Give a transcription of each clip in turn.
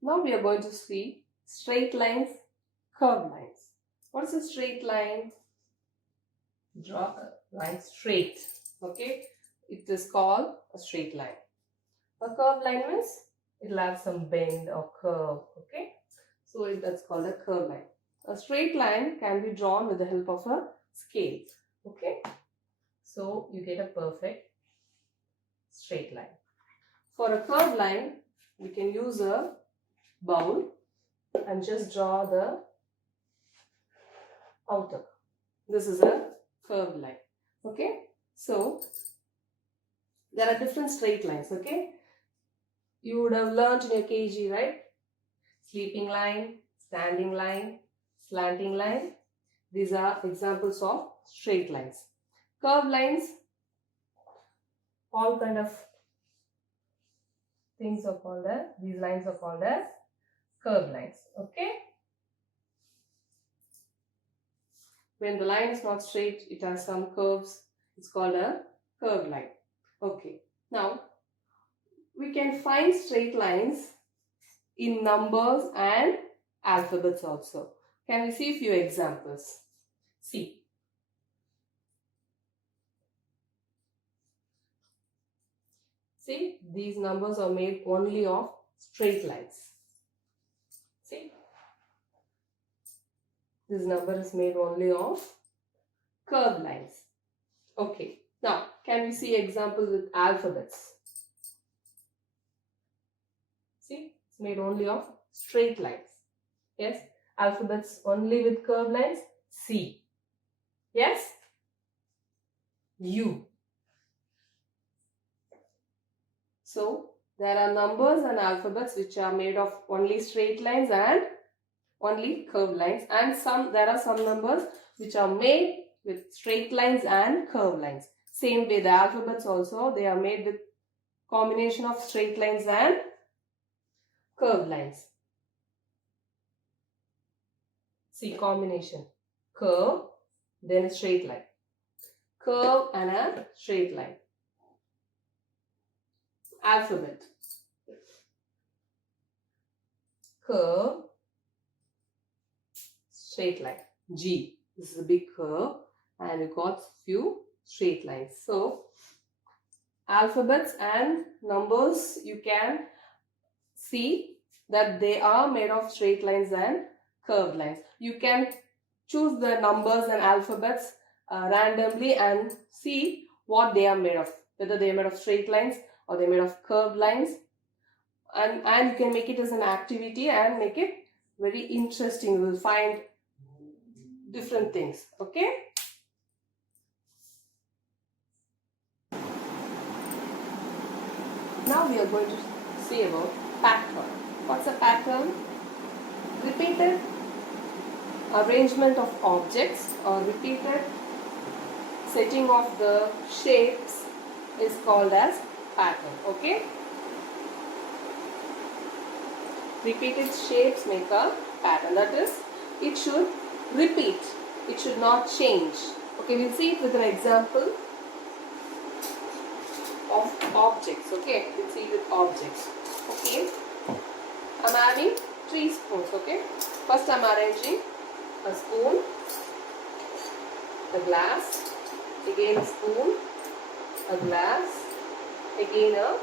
Now we are going to see straight lines, curved lines. What is a straight line? Draw a line straight. Okay, it is called a straight line. A curved line means it will have some bend or curve. Okay, so that's called a curved line. A straight line can be drawn with the help of a scale. Okay, so you get a perfect straight line. For a curved line, we can use a bowl and just draw the outer. This is a curved line. Okay, so there are different straight lines. Okay, you would have learned in your KG, right? Sleeping line, standing line, slanting line. These are examples of straight lines. Curved lines, all kind of things are called as, these lines are called as curved lines. Okay, when the line is not straight, it has some curves, it's called a curved line. Okay, now we can find straight lines in numbers and alphabets also. Can we see a few examples? See, these numbers are made only of straight lines. See, this number is made only of curved lines. Okay, now can we see examples with alphabets? See, it's made only of straight lines. Yes, alphabets only with curved lines. C. Yes, U. So there are numbers and alphabets which are made of only straight lines and only curved lines, and there are some numbers which are made with straight lines and curved lines. Same way the alphabets also, they are made with combination of straight lines and curved lines. See, combination, curve, then a straight line, curve and a straight line. Alphabet, curve, straight line. G, this is a big curve and we got few straight lines. So alphabets and numbers, you can see that they are made of straight lines and curved lines. You can choose the numbers and alphabets randomly and see what they are made of, whether they are made of straight lines or they are made of curved lines, and you can make it as an activity and make it very interesting. You will find different things. Okay, now we are going to see about pattern. What's a pattern? Repeated arrangement of objects or repeated setting of the shapes is called as pattern. Okay, repeated shapes make a pattern. That is, it should repeat, it should not change. Okay, we'll see it with an example of objects. Okay, we'll see it with objects. Okay, I'm having 3 spoons. Okay, first I'm arranging a spoon, a glass, again a spoon, a glass, again a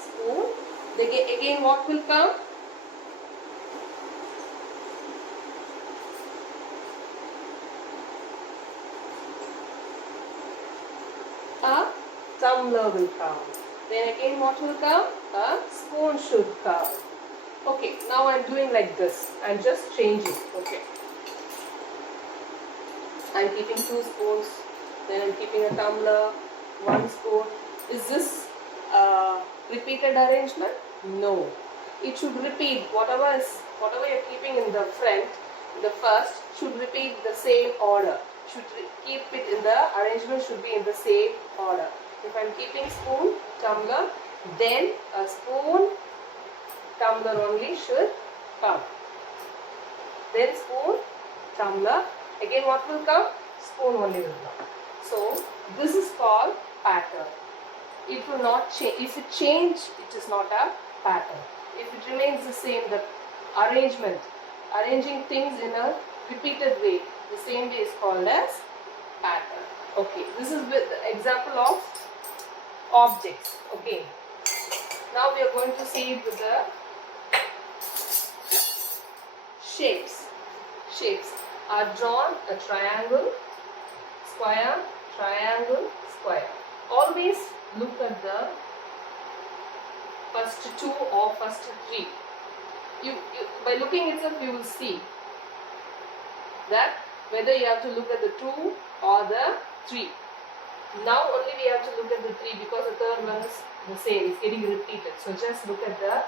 spoon. Again what will come? A tumbler will come. Then again what will come? A spoon should come. Okay, now I'm doing like this. I'm just changing. Okay, I'm keeping 2 spoons. Then I'm keeping a tumbler, 1 spoon. Is this repeated arrangement? No. It should repeat whatever you're keeping in the front, the first should repeat the same order. Should keep it in the arrangement should be in the same order. If I'm keeping spoon, tumbler, then a spoon, tumbler only should come. Then spoon, tumbler, again what will come? Spoon only will come. So this is called pattern. It will not change. If it changes, it is not a pattern. If it remains the same, the arrangement, arranging things in a repeated way. The same way is called as pattern. Okay, this is with the example of objects. Okay, now we are going to see it with the shapes. Shapes are drawn a triangle, square, triangle, square. Always look at the first two or first three. By looking itself you will see that whether you have to look at the 2 or the 3. Now only we have to look at the 3 because the third one is the same, it's getting repeated. So just look at the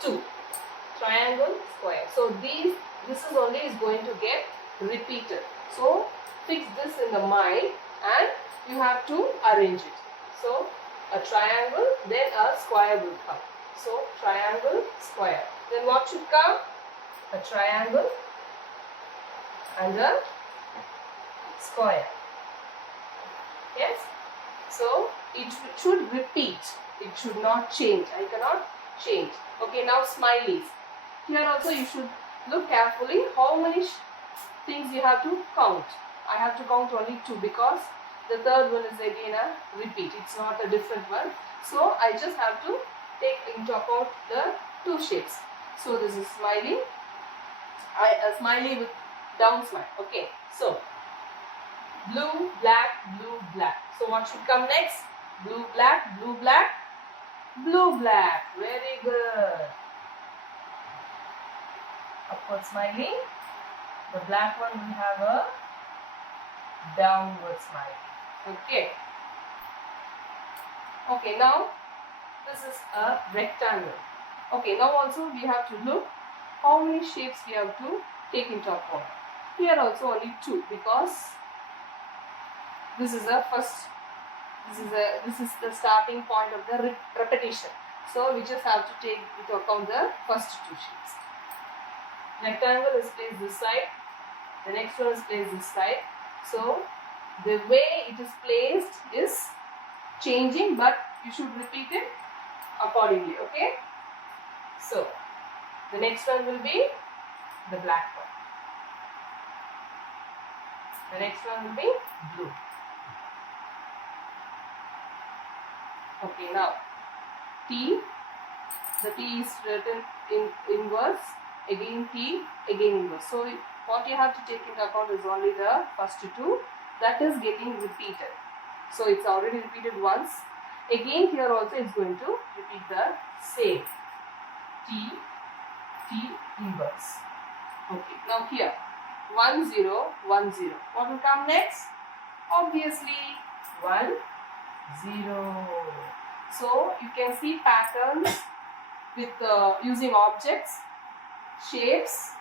2. Triangle, square. So this is only is going to get repeated. So fix this in the mind and you have to arrange it. So a triangle, then a square will come. So triangle, square. Then what should come? A triangle and a square. Yes? So it should repeat. It should not change. I cannot change. Okay, now smileys. Here also you should look carefully how many things you have to count. I have to count only 2 because the third one is again a repeat. It's not a different one. So I just have to take into account the 2 shapes. So this is smiley. A smiley with down smile. Okay. So blue, black, blue, black. So what should come next? Blue, black, blue, black, blue, black. Very good. Upward smiley. The black one will have a downward smiley. Okay. Okay, now this is a rectangle. Okay, now also we have to look how many shapes we have to take into account. Here also only 2 because this is the starting point of the repetition. So we just have to take into account the first 2 shapes. Rectangle is placed this side. The next one is placed this side. So the way it is placed is changing, but you should repeat it accordingly. Okay. So the next one will be the black one. The next one will be blue. Okay, now T. The T is written in inverse. Again T. Again inverse. So what you have to take into account is only the first 2. That is getting repeated. So it's already repeated once. Again here also it's going to repeat the same. T, T inverse. Okay, now here 1 0 1 0. What will come next? Obviously 1 0. So you can see patterns with using objects, shapes,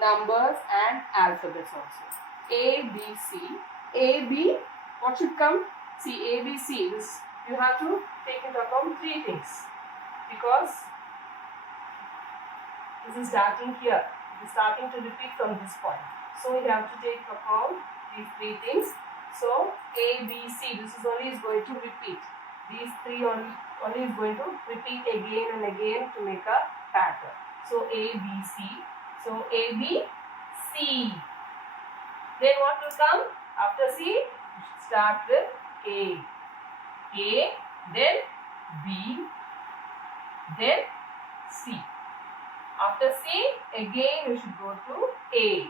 numbers and alphabets also. A, B, C. A, B, what should come? See, A, B, C. This you have to take into account 3 things because this is starting here. It is starting to repeat from this point. So you have to take into account these 3 things. So A, B, C. This is only is going to repeat. These 3 only is going to repeat again and again to make a pattern. So A, B, C. So A, B, C. Then what will come after C? You should start with A. A, then B, then C. After C, again you should go to A.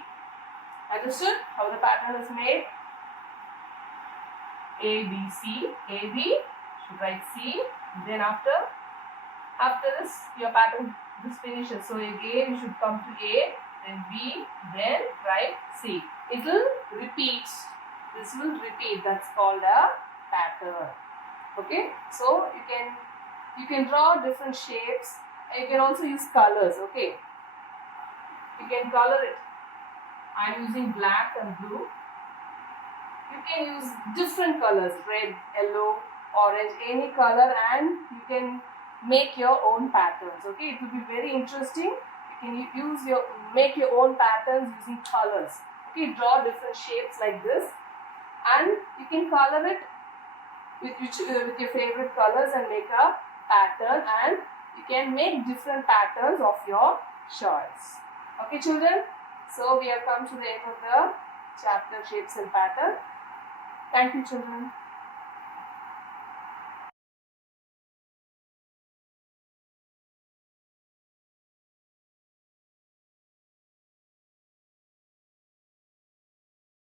Understood how the pattern is made? A, B, C. A, B, should write C. Then after this, your pattern this finishes. So again you should come to A, then B, then write C. It will repeat. This will repeat. That's called a pattern. Okay. So you can draw different shapes. You can also use colors. Okay. You can color it. I'm using black and blue. You can use different colors, red, yellow, orange, any color, and you can make your own patterns. Okay, it will be very interesting. You can make your own patterns using colors. Okay, draw different shapes like this, and you can color it with your favorite colors and make a pattern, and you can make different patterns of your choice. Okay children, so we have come to the end of the chapter Shapes and Pattern. Thank you children.